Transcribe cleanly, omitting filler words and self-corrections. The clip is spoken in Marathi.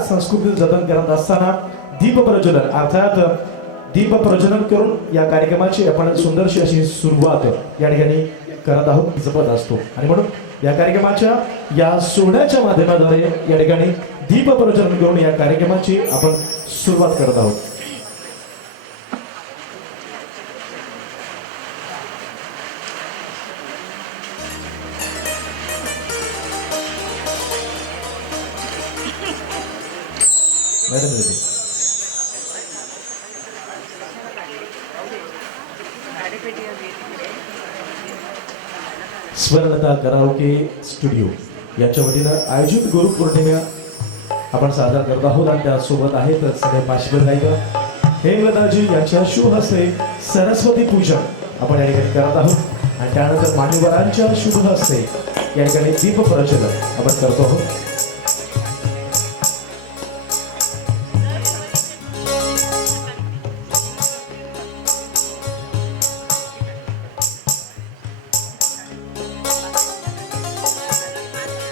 याच संस्कृती जतन करत असताना दीप प्रज्वलन अर्थात दीप प्रज्वलन करून या कार्यक्रमाची आपण सुंदरशी अशी सुरुवात या ठिकाणी करत आहोत, जपत असतो. आणि म्हणून या कार्यक्रमाच्या या सोहळ्याच्या माध्यमाद्वारे या ठिकाणी दीप प्रज्वलन करून या कार्यक्रमाची आपण सुरुवात करत आहोत. स्वर्णलता कराओके स्टुडिओ यांच्या वतीनं आयोजित गुरुपौर्णिमा आपण साजरा करत आहोत आणि त्यासोबत आहेत सगळे पार्श्वभूत गायक हेमलताजी यांच्या शुभ हस्ते सरस्वती पूजन आपण या ठिकाणी करत आहोत आणि त्यानंतर मान्यवरांच्या शुभ हस्ते या ठिकाणी दीप प्रज्वलन आपण करतो आहोत.